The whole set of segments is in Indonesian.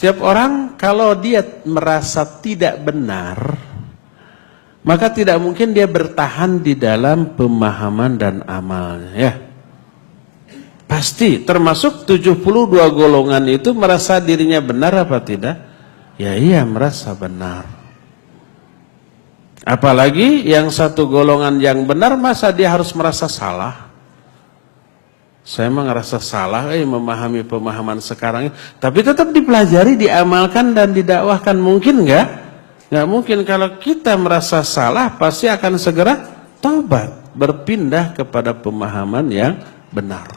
Setiap orang kalau dia merasa tidak benar, maka tidak mungkin dia bertahan di dalam pemahaman dan amalnya, ya. Pasti, termasuk 72 golongan itu merasa dirinya benar apa tidak? Ya iya, merasa benar. Apalagi yang satu golongan yang benar, masa dia harus merasa salah? Saya emang ngerasa salah memahami pemahaman sekarang, tapi tetap dipelajari, diamalkan dan didakwahkan. Mungkin enggak? Enggak mungkin. Kalau kita merasa salah, pasti akan segera taubat, berpindah kepada pemahaman yang benar.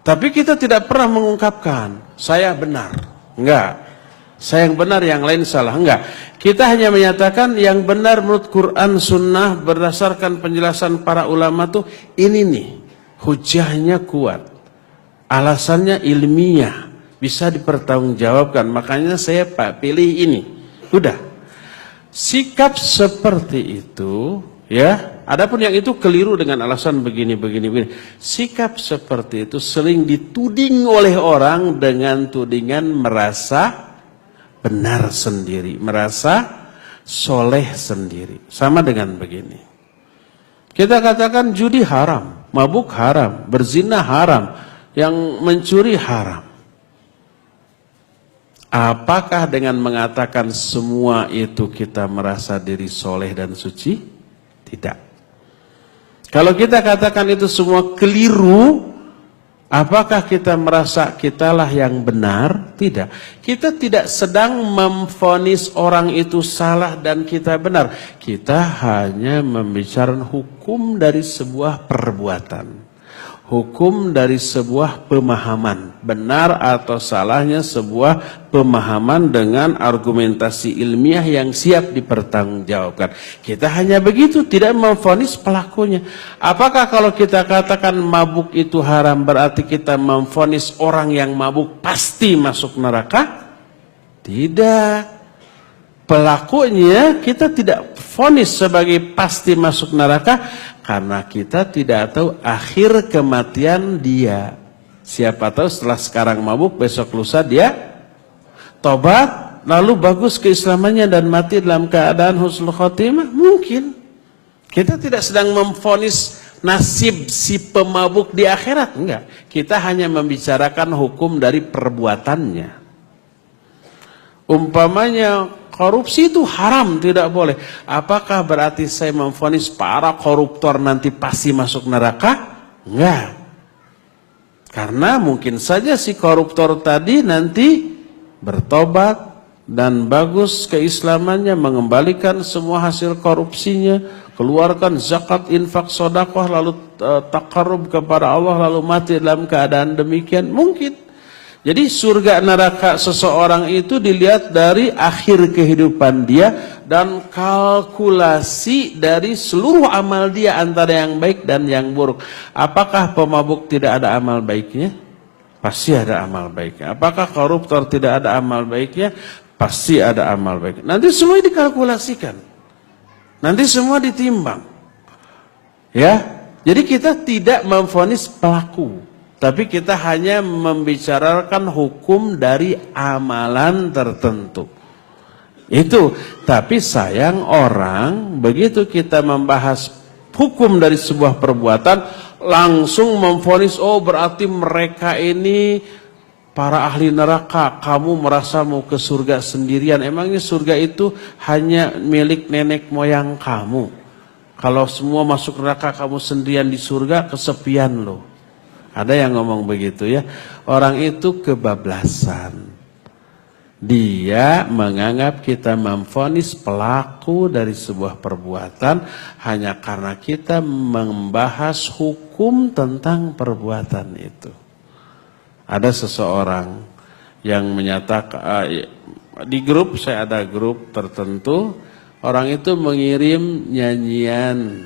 Tapi kita tidak pernah mengungkapkan saya benar. Enggak. Saya yang benar, yang lain salah. Enggak. Kita hanya menyatakan yang benar menurut Quran Sunnah berdasarkan penjelasan para ulama tuh ini nih. Hujahnya kuat, alasannya ilmiah, bisa dipertanggungjawabkan. Makanya saya pilih ini. Udah. Sikap seperti itu, ya. Adapun yang itu keliru dengan alasan begini. Sikap seperti itu sering dituding oleh orang dengan tudingan merasa benar sendiri, merasa soleh sendiri. Sama dengan begini. Kita katakan judi haram, mabuk haram, berzina haram, yang mencuri haram. Apakah dengan mengatakan semua itu kita merasa diri soleh dan suci? Tidak. Kalau kita katakan itu semua keliru, apakah kita merasa kitalah yang benar? Tidak. Kita tidak sedang memvonis orang itu salah dan kita benar. Kita hanya membicarakan hukum dari sebuah perbuatan. Hukum dari sebuah pemahaman. Benar atau salahnya sebuah pemahaman dengan argumentasi ilmiah yang siap dipertanggungjawabkan. Kita hanya begitu, tidak memvonis pelakunya. Apakah kalau kita katakan mabuk itu haram berarti kita memvonis orang yang mabuk pasti masuk neraka? Tidak. Pelakunya kita tidak vonis sebagai pasti masuk neraka karena kita tidak tahu akhir kematian dia. Siapa tahu setelah sekarang mabuk, besok lusa dia tobat, lalu bagus keislamannya dan mati dalam keadaan husnul khotimah. Mungkin. Kita tidak sedang memvonis nasib si pemabuk di akhirat, enggak. Kita hanya membicarakan hukum dari perbuatannya. Umpamanya korupsi itu haram, tidak boleh. Apakah berarti saya memvonis para koruptor nanti pasti masuk neraka? Enggak. Karena mungkin saja si koruptor tadi nanti bertobat dan bagus keislamannya, mengembalikan semua hasil korupsinya, keluarkan zakat, infak, sedekah, lalu taqarrub kepada Allah, lalu mati dalam keadaan demikian. Mungkin. Jadi surga neraka seseorang itu dilihat dari akhir kehidupan dia dan kalkulasi dari seluruh amal dia antara yang baik dan yang buruk. Apakah pemabuk tidak ada amal baiknya? Pasti ada amal baiknya. Apakah koruptor tidak ada amal baiknya? Pasti ada amal baiknya. Nanti semua dikalkulasikan. Nanti semua ditimbang. Ya. Jadi kita tidak memvonis pelaku. Tapi kita hanya membicarakan hukum dari amalan tertentu. Itu. Tapi sayang orang, begitu kita membahas hukum dari sebuah perbuatan, langsung memvonis, oh berarti mereka ini para ahli neraka, kamu merasa mau ke surga sendirian. Emangnya surga itu hanya milik nenek moyang kamu? Kalau semua masuk neraka, kamu sendirian di surga, kesepian loh. Ada yang ngomong begitu ya. Orang itu kebablasan. Dia menganggap kita memvonis pelaku dari sebuah perbuatan hanya karena kita membahas hukum tentang perbuatan itu. Ada seseorang yang menyatakan di grup, saya ada grup tertentu, orang itu mengirim nyanyian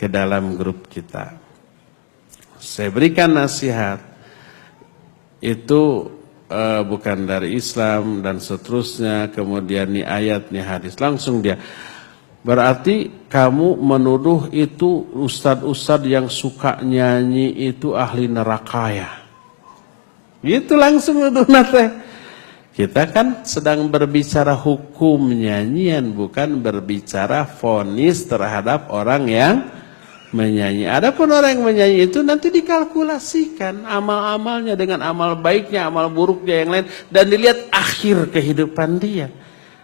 ke dalam grup kita. Saya berikan nasihat, itu bukan dari Islam dan seterusnya, kemudian nih ayat, nih hadis, langsung dia. Berarti kamu menuduh itu ustadz-ustadz yang suka nyanyi itu ahli neraka ya? Gitu langsung nuduh nate. Kita kan sedang berbicara hukum nyanyian, bukan berbicara vonis terhadap orang yang menyanyi. Adapun orang yang menyanyi itu nanti dikalkulasikan amal-amalnya dengan amal baiknya, amal buruknya yang lain, dan dilihat akhir kehidupan dia.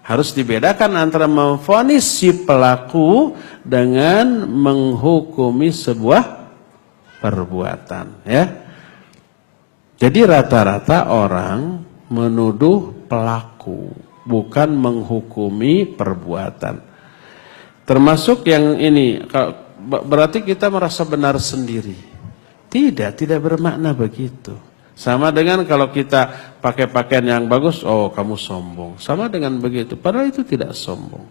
Harus dibedakan antara memvonis si pelaku dengan menghukumi sebuah perbuatan, ya. Jadi rata-rata orang menuduh pelaku, bukan menghukumi perbuatan. Termasuk yang ini, berarti kita merasa benar sendiri. Tidak bermakna begitu. Sama dengan kalau kita pakai pakaian yang bagus, oh kamu sombong. Sama dengan begitu, padahal itu tidak sombong.